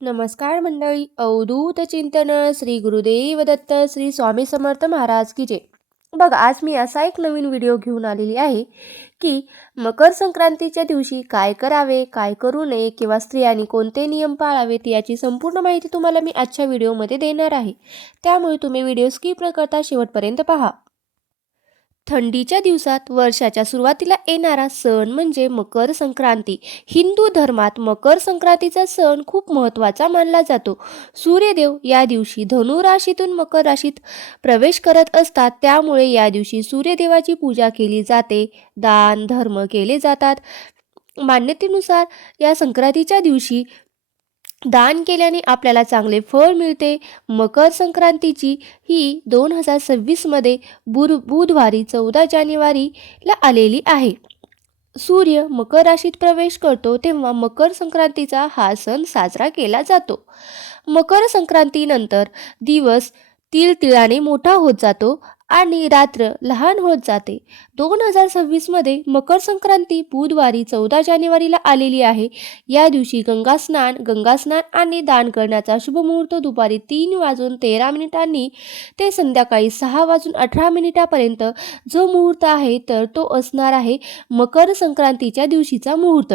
नमस्कार मंडळी. अवधूत चिंतन श्री गुरुदेव दत्त श्री स्वामी समर्थ महाराज की जय. बघा, आज मी असा एक नवीन व्हिडिओ घेऊन आलेली आहे की मकर संक्रांतीच्या दिवशी काय करावे, काय करू नये किंवा स्त्रियांनी कोणते नियम पाळावेत याची संपूर्ण माहिती तुम्हाला मी आजच्या व्हिडिओमध्ये देणार आहे. त्यामुळे तुम्ही व्हिडिओ स्किप न करता शेवटपर्यंत पहा. थंडीच्या दिवसात वर्षाच्या सुरुवातीला येणारा सण म्हणजे मकर संक्रांती. हिंदू धर्मात मकर संक्रांतीचा सण खूप महत्त्वाचा मानला जातो. सूर्यदेव या दिवशी धनु राशीतून मकर राशीत प्रवेश करत असतात, त्यामुळे या दिवशी सूर्यदेवाची पूजा केली जाते, दान धर्म केले जातात. मान्यतेनुसार या संक्रांतीच्या दिवशी दान केल्याने आपल्याला चांगले फळ मिळते. मकर संक्रांतीची ही 2026मध्ये बुधवारी 14 जानेवारीला आलेली आहे. सूर्य मकर राशीत प्रवेश करतो तेव्हा मकर संक्रांतीचा हा सण साजरा केला जातो. मकर संक्रांतीनंतर दिवस तिळाने मोठा होत जातो आणि रात्र लहान होत जाते. 2026मध्ये मकर संक्रांती बुधवारी 14 जानेवारीला आलेली आहे. या दिवशी गंगास्नान आणि दान करण्याचा शुभ मुहूर्त दुपारी 3:13 ते संध्याकाळी 6:18 जो मुहूर्त आहे तर तो असणार आहे मकर संक्रांतीच्या दिवशीचा मुहूर्त.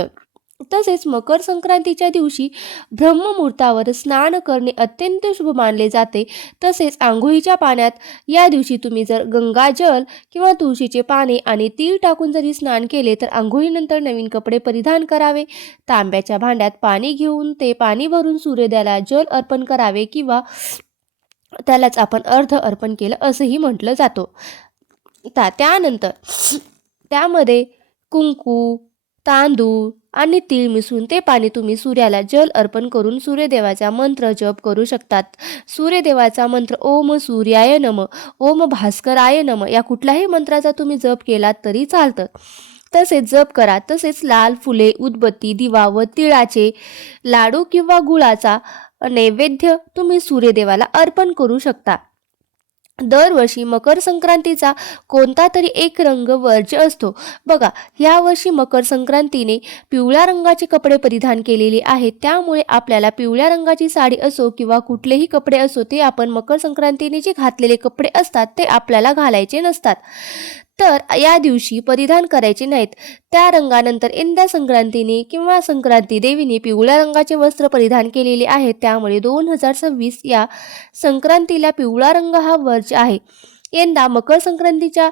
तसेच मकर संक्रांतीच्या दिवशी ब्रह्ममुहूर्तावर स्नान करणे अत्यंत शुभ मानले जाते. तसेच आंघोळीच्या पाण्यात या दिवशी तुम्ही जर गंगाजल किंवा तुळशीचे पाने आणि तीळ टाकून जरी स्नान केले तर आंघोळीनंतर नवीन कपडे परिधान करावे. तांब्याच्या भांड्यात पाणी घेऊन ते पाणी भरून सूर्योदयाला जल अर्पण करावे किंवा त्यालाच आपण अर्ध अर्पण केलं असंही म्हटलं जातं. त्यानंतर त्यामध्ये कुंकू, तांदूळ आणि तीळ मिसळून ते पाणी तुम्ही सूर्याला जल अर्पण करून सूर्यदेवाचा मंत्र जप करू शकतात. सूर्यदेवाचा मंत्र ओम सूर्याय नम, ओम भास्कराय नम या कुठल्याही मंत्राचा तुम्ही जप केलात तरी चालतं. तसेच जप करा. तसेच लाल फुले, उदबत्ती, दिवा व तिळाचे लाडू किंवा गुळाचा नैवेद्य तुम्ही सूर्यदेवाला अर्पण करू शकता. दरवर्षी मकर संक्रांतीचा कोणता तरी एक रंग वर्ज्य असतो. बघा, यावर्षी मकर संक्रांतीने पिवळ्या रंगाचे कपडे परिधान केलेले आहेत, त्यामुळे आपल्याला पिवळ्या रंगाची साडी असो किंवा कुठलेही कपडे असो ते आपण मकर संक्रांतीने जे घातलेले कपडे असतात ते आपल्याला घालायचे नसतात, तर या दिवशी परिधान करायचे नाहीत. त्या रंगानंतर यंदा संक्रांतीने किंवा संक्रांती देवीने पिवळ्या रंगाचे वस्त्र परिधान केलेले आहे, त्यामुळे 2026 या संक्रांतीला पिवळा रंग हा वर्ज्य आहे. यंदा मकर संक्रांतीच्या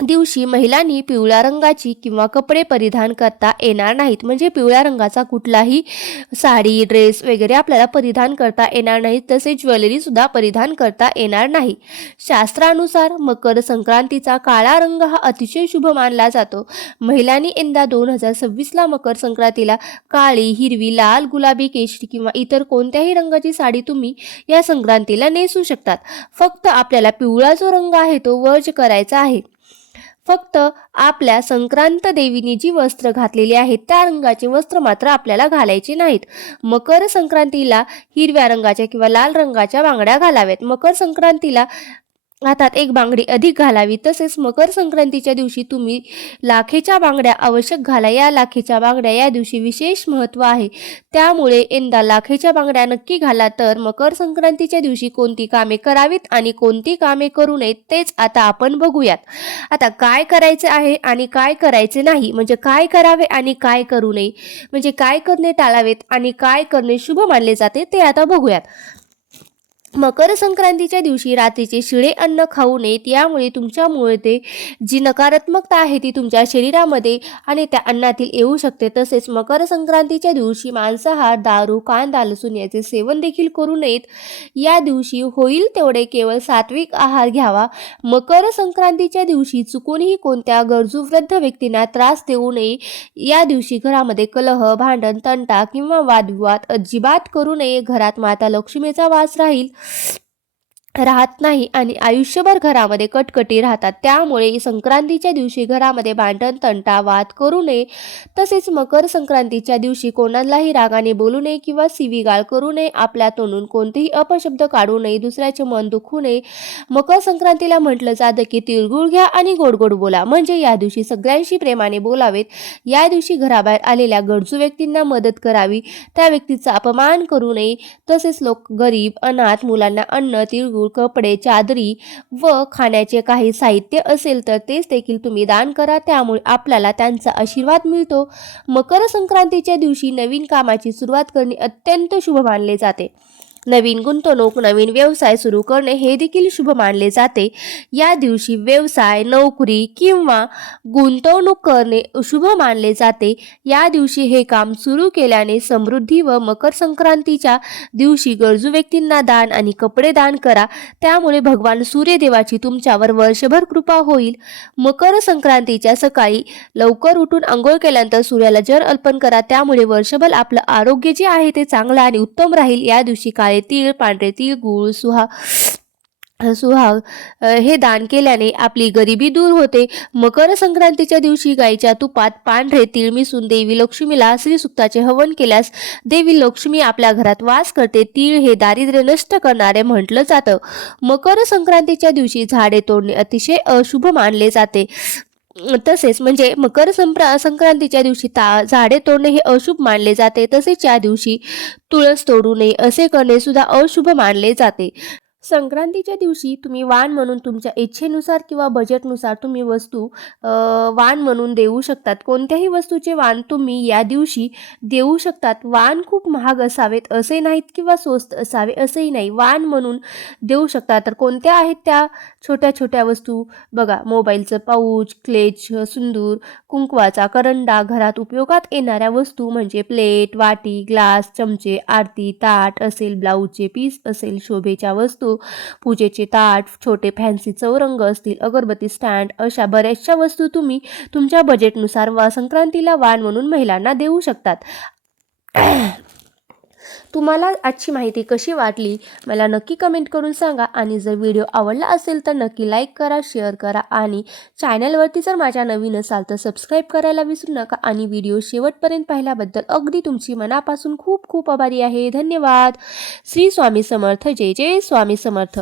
दिवशी महिलांनी पिवळ्या रंगाची किंवा कपडे परिधान करता येणार नाहीत. म्हणजे पिवळ्या रंगाचा कुठलाही साडी, ड्रेस वगैरे आपल्याला परिधान करता येणार नाही. तसेच ज्वेलरी सुद्धा परिधान करता येणार नाही. शास्त्रानुसार मकर संक्रांतीचा काळा रंग हा अतिशय शुभ मानला जातो. महिलांनी यंदा 2026ला मकर संक्रांतीला काळी, हिरवी, लाल, गुलाबी, केशरी किंवा इतर कोणत्याही रंगाची साडी तुम्ही या संक्रांतीला नेसू शकतात. फक्त आपल्याला पिवळा जो रंग आहे तो वर्ज्य करायचा आहे. फक्त आपल्या संक्रांत देवीने जी वस्त्र घातलेली आहेत त्या रंगाचे वस्त्र मात्र आपल्याला घालायचे नाहीत. मकर संक्रांतीला हिरव्या रंगाच्या किंवा लाल रंगाच्या बांगड्या घालाव्यात. मकर संक्रांतीला हातात एक बांगडी अधिक घालावी. तसेच मकर संक्रांतीच्या दिवशी तुम्ही लाखेच्या बांगड्या आवश्यक घाला. या लाखेच्या बांगड्या या दिवशी विशेष महत्त्व आहे, त्यामुळे यंदा लाखेच्या बांगड्या नक्की घाला. तर मकर संक्रांतीच्या दिवशी कोणती कामे करावीत आणि कोणती कामे करू नयेत तेच आता आपण बघूयात. आता काय करायचे आहे आणि काय करायचे नाही, म्हणजे काय करावे आणि काय करू नये, म्हणजे काय करणे टाळावेत आणि काय करणे शुभ मानले जाते ते आता बघूयात. मकर संक्रांतीच्या दिवशी रात्रीचे शिळे अन्न खाऊ नयेत. यामुळे तुमच्यामुळे जी नकारात्मकता आहे ती तुमच्या शरीरामध्ये आणि त्या अन्नातील येऊ शकते. तसेच मकर संक्रांतीच्या दिवशी मांसाहार, दारू, कांदा, लसूण याचे सेवन देखील करू नयेत. या दिवशी होईल तेवढे केवळ सात्विक आहार घ्यावा. मकर संक्रांतीच्या दिवशी चुकूनही कोणत्या गरजू वृद्ध व्यक्तींना त्रास देऊ नये. या दिवशी घरामध्ये कलह, भांडण, तंटा किंवा वादविवाद अजिबात करू नये. घरात माता लक्ष्मीचा वास राहील. राहत नाही आणि आयुष्यभर घरामध्ये कटकटी राहतात. त्यामुळे संक्रांतीच्या दिवशी घरामध्ये भांडण तंटा वाद करू नये. तसेच मकर संक्रांतीच्या दिवशी कोणालाही रागाने बोलू नये किंवा शिवीगाळ करू नये. आपल्या तोंडून कोणतेही अपशब्द काढू नये. दुसऱ्याचे मन दुखवू नये. मकर संक्रांतीला म्हटलं जातं की तिळगुळ घ्या आणि गोड गोड बोला, म्हणजे या दिवशी सगळ्यांशी प्रेमाने बोलावेत. या दिवशी घराबाहेर आलेल्या गरजू व्यक्तींना मदत करावी. त्या व्यक्तीचा अपमान करू नये. तसेच लोक गरीब अनाथ मुलांना अन्न तिळगुळ कपडे चादरी व खाण्याचे काही साहित्य असेल तर तेच देखील तुम्ही दान करा. त्यामुळे आपल्याला त्यांचा आशीर्वाद मिळतो. मकर संक्रांतीच्या दिवशी नवीन कामाची सुरुवात करणे अत्यंत शुभ मानले जाते. नवीन गुंतवणूक नवीन व्यवसाय सुरू करणे हे देखील शुभ मानले जाते. या दिवशी व्यवसाय नोकरी किंवा गुंतवणूक करणे शुभ मानले जाते. या दिवशी हे काम सुरू केल्याने समृद्धी व मकर संक्रांतीच्या दिवशी गरजू व्यक्तींना दान आणि कपडे दान करा. त्यामुळे भगवान सूर्यदेवाची तुमच्यावर वर्षभर कृपा होईल. मकर संक्रांतीच्या सकाळी लवकर उठून आंघोळ केल्यानंतर सूर्याला जल अर्पण करा. त्यामुळे वर्षभर आपलं आरोग्य जे आहे ते चांगलं आणि उत्तम राहील. या दिवशी काळे तीळ पांढरे तीळ गूळ सुहाग हे दान केल्याने आपली गरिबी दूर होते. मकर संक्रांतीच्या दिवशी गाईच्या तुपात पांढरे तीळ मिसळून देवी लक्ष्मीला श्रीसूक्ताचे हवन केल्यास देवी लक्ष्मी आपल्या घरात वास करते. तीळ हे दारिद्र्य नष्ट करणारे म्हटलं जातं. मकर संक्रांतीच्या दिवशी झाडे तोडणे अतिशय अशुभ मानले जाते. तसेच म्हणजे मकर संक्रांतीच्या दिवशी झाडे तोडणे हे अशुभ मानले जाते. तसेच या दिवशी तुळस तोडू नये असे करणे सुद्धा अशुभ मानले जाते. संक्रांतीच्या दिवशी तुम्ही वाण म्हणून तुमच्या इच्छेनुसार किंवा बजेटनुसार तुम्ही वस्तू वाण म्हणून देऊ शकतात. कोणत्याही वस्तूचे वाण तुम्ही या दिवशी देऊ शकतात. वाण खूप महाग असावेत असे नाहीत किंवा स्वस्त असावे असेही नाही. वाण म्हणून देऊ शकतात. तर कोणत्या आहेत त्या छोट्या छोट्या वस्तू बघा, मोबाईलचं पाऊच, क्लेच, सिंदूर, कुंकवाचा करंडा, घरात उपयोगात येणाऱ्या वस्तू म्हणजे प्लेट वाटी ग्लास चमचे आरती ताट असेल, ब्लाऊजचे पीस असेल, शोभेच्या वस्तू पूजेचे ताट, छोटे फॅन्सी चौरंग असतील, अगरबत्ती स्टँड, अशा बऱ्याचशा वस्तू तुम्ही तुमच्या बजेटनुसार संक्रांतीला वाण म्हणून महिलांना देऊ शकतात. तुम्हाला आजची माहिती कशी वाटली मला नक्की कमेंट करून सांगा. आणि जर व्हिडिओ आवडला असेल तर नक्की लाईक करा, शेअर करा आणि चॅनलवरती जर माझ्या नवीन असाल तर सबस्क्राईब करायला विसरू नका. आणि व्हिडिओ शेवटपर्यंत पाहिल्याबद्दल अगदी तुमची मनापासून खूप खूप आभारी आहे. धन्यवाद. श्री स्वामी समर्थ. जय जय स्वामी समर्थ.